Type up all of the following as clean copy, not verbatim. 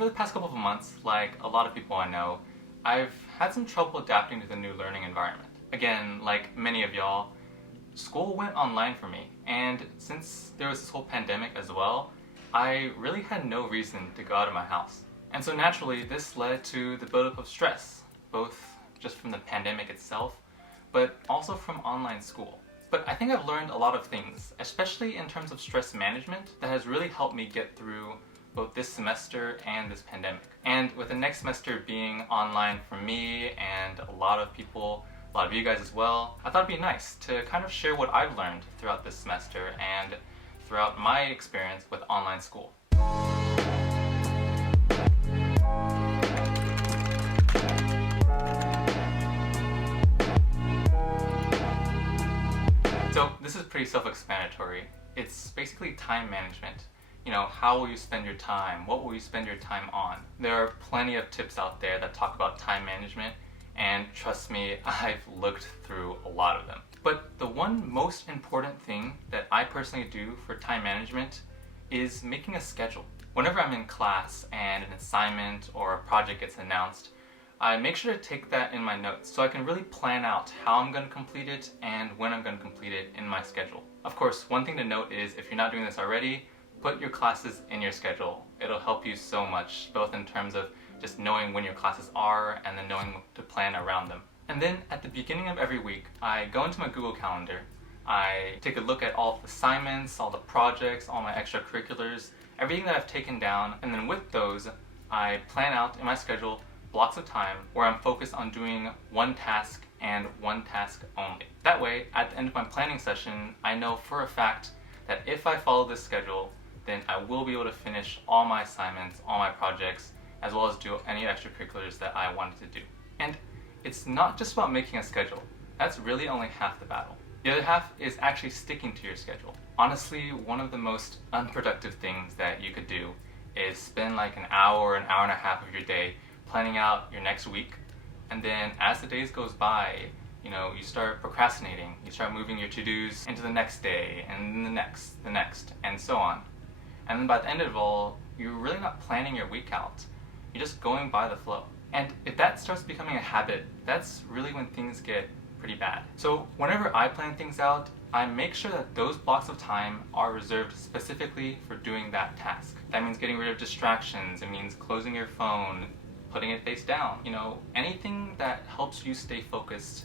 over the past couple of months, like a lot of people I know, I've had some trouble adapting to the new learning environment. Again, like many of y'all, school went online for me, and since there was this whole pandemic as well, I really had no reason to go out of my house. And so naturally, this led to the buildup of stress, both just from the pandemic itself, but also from online school. But I think I've learned a lot of things, especially in terms of stress management, that has really helped me get through both this semester and this pandemic. And with the next semester being online for me and a lot of people, a lot of you guys as well, I thought it'd be nice to kind of share what I've learned throughout this semester and throughout my experience with online school. So this is pretty self-explanatory. It's basically time management. You know, how will you spend your time? What will you spend your time on? There are plenty of tips out there that talk about time management, and trust me, I've looked through a lot of them. But the one most important thing that I personally do for time management is making a schedule. Whenever I'm in class and an assignment or a project gets announced, I make sure to take that in my notes so I can really plan out how I'm going to complete it and when I'm going to complete it in my schedule. Of course, one thing to note is if you're not doing this already, put your classes in your schedule. It'll help you so much, both in terms of just knowing when your classes are and then knowing to plan around them. And then at the beginning of every week, I go into my Google Calendar, I take a look at all the assignments, all the projects, all my extracurriculars, everything that I've taken down, and then with those, I plan out in my schedule blocks of time where I'm focused on doing one task and one task only. That way, at the end of my planning session, I know for a fact that if I follow this schedule, then I will be able to finish all my assignments, all my projects, as well as do any extracurriculars that I wanted to do. And it's not just about making a schedule. That's really only half the battle. The other half is actually sticking to your schedule. Honestly, one of the most unproductive things that you could do is spend like an hour and a half of your day planning out your next week, and then as the days goes by, you start procrastinating, you start moving your to-dos into the next day, and then the next, and so on. And then by the end of it all, you're really not planning your week out. You're just going by the flow. And if that starts becoming a habit, that's really when things get pretty bad. So whenever I plan things out, I make sure that those blocks of time are reserved specifically for doing that task. That means getting rid of distractions, it means closing your phone, putting it face down. Anything that helps you stay focused,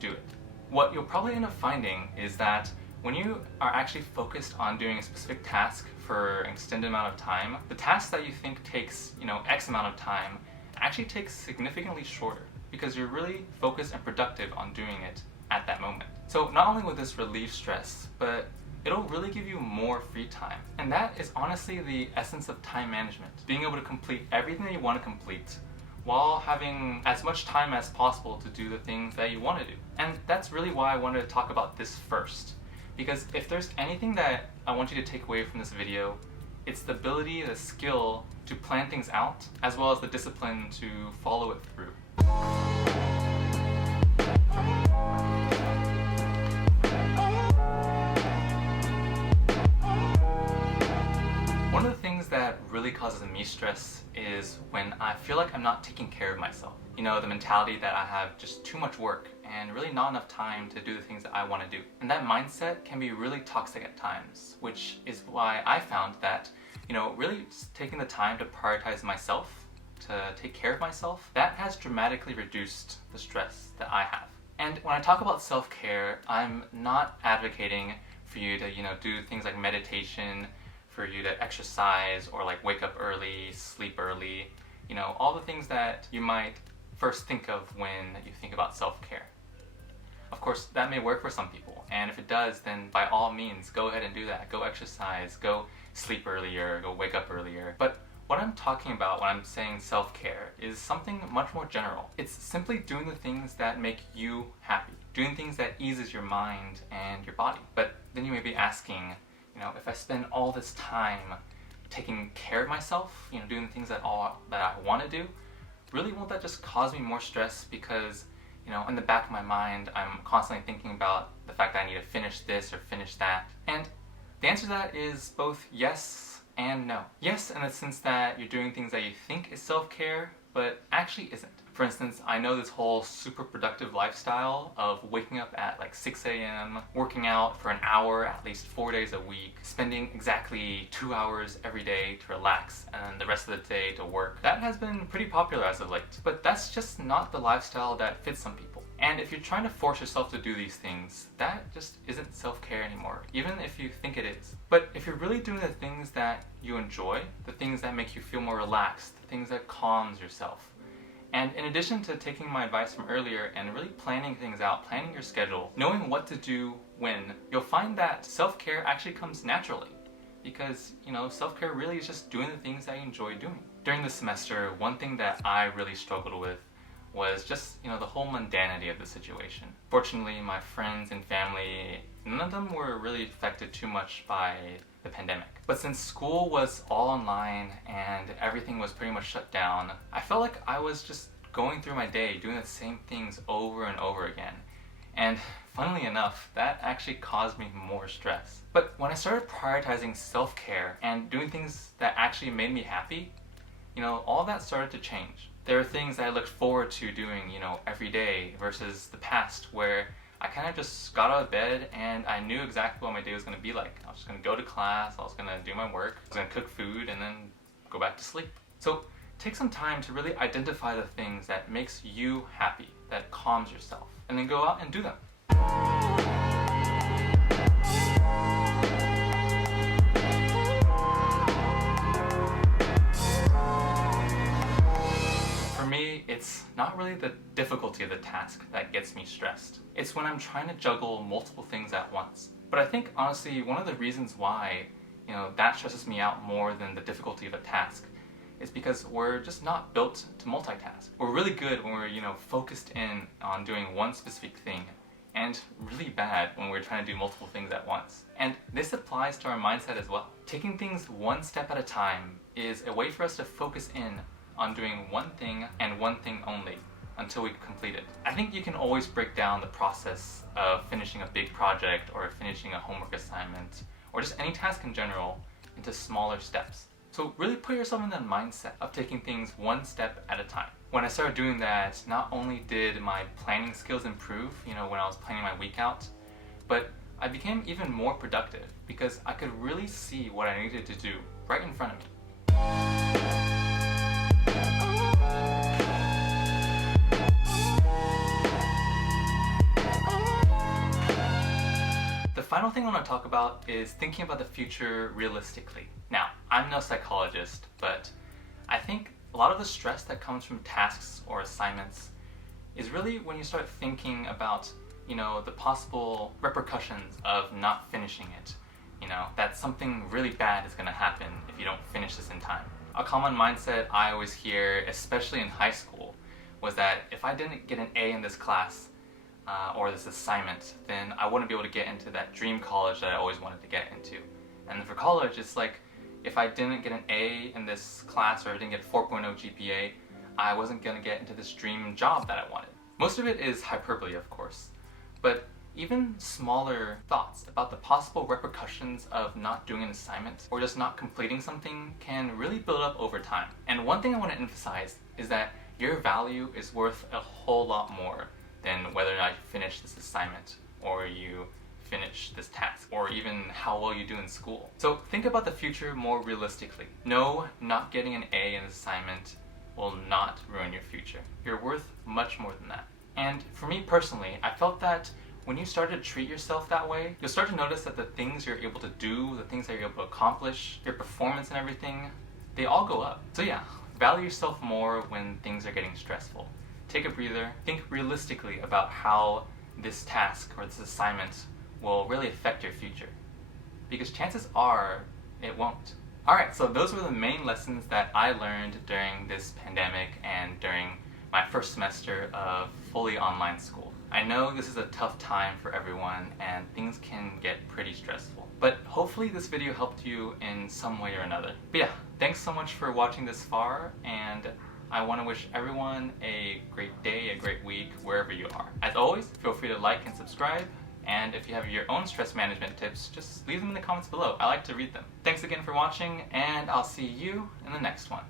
do it. What you'll probably end up finding is that when you are actually focused on doing a specific task for an extended amount of time, the task that you think takes, X amount of time actually takes significantly shorter because you're really focused and productive on doing it at that moment. So not only will this relieve stress, but it'll really give you more free time. And that is honestly the essence of time management. Being able to complete everything that you want to complete while having as much time as possible to do the things that you want to do. And that's really why I wanted to talk about this first. Because if there's anything that I want you to take away from this video, it's the ability, the skill to plan things out, as well as the discipline to follow it through. One of the things that really causes me stress is when I feel like I'm not taking care of myself. The mentality that I have just too much work and really not enough time to do the things that I want to do. And that mindset can be really toxic at times, which is why I found that, really taking the time to prioritize myself, to take care of myself, that has dramatically reduced the stress that I have. And when I talk about self-care, I'm not advocating for you to, do things like meditation, for you to exercise or like wake up early, sleep early, all the things that you might first think of when you think about self-care. Of course, that may work for some people, and if it does, then by all means, go ahead and do that. Go exercise, go sleep earlier, go wake up earlier. But what I'm talking about when I'm saying self-care is something much more general. It's simply doing the things that make you happy, doing things that eases your mind and your body. But then you may be asking, if I spend all this time taking care of myself, doing the things that I want to do, really won't that just cause me more stress because, in the back of my mind, I'm constantly thinking about the fact that I need to finish this or finish that? And the answer to that is both yes and no. Yes, in the sense that you're doing things that you think is self-care, but actually isn't. For instance, I know this whole super productive lifestyle of waking up at like 6 a.m., working out for an hour at least 4 days a week, spending exactly 2 hours every day to relax, and then the rest of the day to work. That has been pretty popular as of late. But that's just not the lifestyle that fits some people. And if you're trying to force yourself to do these things, that just isn't self-care anymore, even if you think it is. But if you're really doing the things that you enjoy, the things that make you feel more relaxed, the things that calms yourself, and in addition to taking my advice from earlier and really planning things out, planning your schedule, knowing what to do when, you'll find that self-care actually comes naturally. Because, self-care really is just doing the things that you enjoy doing. During the semester, one thing that I really struggled with was just, the whole mundanity of the situation. Fortunately, my friends and family, none of them were really affected too much by the pandemic. But since school was all online and everything was pretty much shut down, I felt like I was just going through my day doing the same things over and over again. And funnily enough, that actually caused me more stress. But when I started prioritizing self-care and doing things that actually made me happy, all that started to change. There are things that I looked forward to doing, every day versus the past where I kind of just got out of bed and I knew exactly what my day was going to be like. I was just going to go to class, I was going to do my work, I was going to cook food, and then go back to sleep. So take some time to really identify the things that makes you happy, that calms yourself, and then go out and do them. For me, it's not really the difficulty of the task that gets me stressed. It's when I'm trying to juggle multiple things at once. But I think, honestly, one of the reasons why, that stresses me out more than the difficulty of a task is because we're just not built to multitask. We're really good when we're, focused in on doing one specific thing, and really bad when we're trying to do multiple things at once. And this applies to our mindset as well. Taking things one step at a time is a way for us to focus in on doing one thing and one thing only until we complete it. I think you can always break down the process of finishing a big project or finishing a homework assignment or just any task in general into smaller steps. So really put yourself in that mindset of taking things one step at a time. When I started doing that, not only did my planning skills improve, when I was planning my week out, but I became even more productive because I could really see what I needed to do right in front of me. The final thing I want to talk about is thinking about the future realistically. Now, I'm no psychologist, but I think a lot of the stress that comes from tasks or assignments is really when you start thinking about, the possible repercussions of not finishing it. That something really bad is going to happen if you don't finish this in time. A common mindset I always hear, especially in high school, was that if I didn't get an A in this class, or this assignment, then I wouldn't be able to get into that dream college that I always wanted to get into. And for college, it's like, if I didn't get an A in this class or I didn't get 4.0 GPA, I wasn't going to get into this dream job that I wanted. Most of it is hyperbole, of course, but even smaller thoughts about the possible repercussions of not doing an assignment or just not completing something can really build up over time. And one thing I want to emphasize is that your value is worth a whole lot more than whether or not you finish this assignment or you finish this task or even how well you do in school. So think about the future more realistically. No, not getting an A in this assignment will not ruin your future. You're worth much more than that. And for me personally, I felt that when you start to treat yourself that way, you'll start to notice that the things you're able to do, the things that you're able to accomplish, your performance and everything, they all go up. So yeah, value yourself more when things are getting stressful. Take a breather, think realistically about how this task or this assignment will really affect your future. Because chances are, it won't. Alright, so those were the main lessons that I learned during this pandemic and during my first semester of fully online school. I know this is a tough time for everyone and things can get pretty stressful. But hopefully this video helped you in some way or another. But yeah, thanks so much for watching this far, and I want to wish everyone a great day, a great week, wherever you are. As always, feel free to like and subscribe, And if you have your own stress management tips, just leave them in the comments below. I like to read them. Thanks again for watching, and I'll see you in the next one.